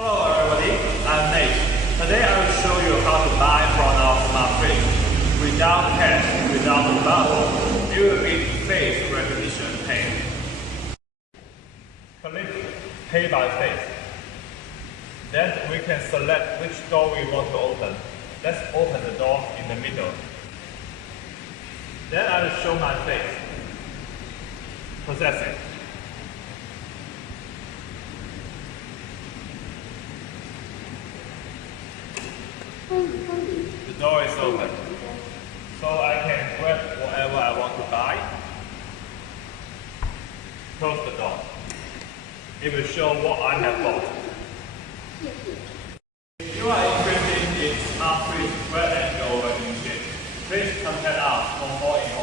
Hello everybody, I'm Nate. Today I will show you how to buy from our smart fridge. Without cash, without the barcode, it will be face recognition pay. Click Pay by Face. Then we can select which door we want to open. Let's open the door in the middle. Then I will show my face. Process it. The door is open, so I can grab whatever I want to buy. Close the door. It will show what I have bought. If you are interested in smart fridge web and go vending machine, please contact us for more information.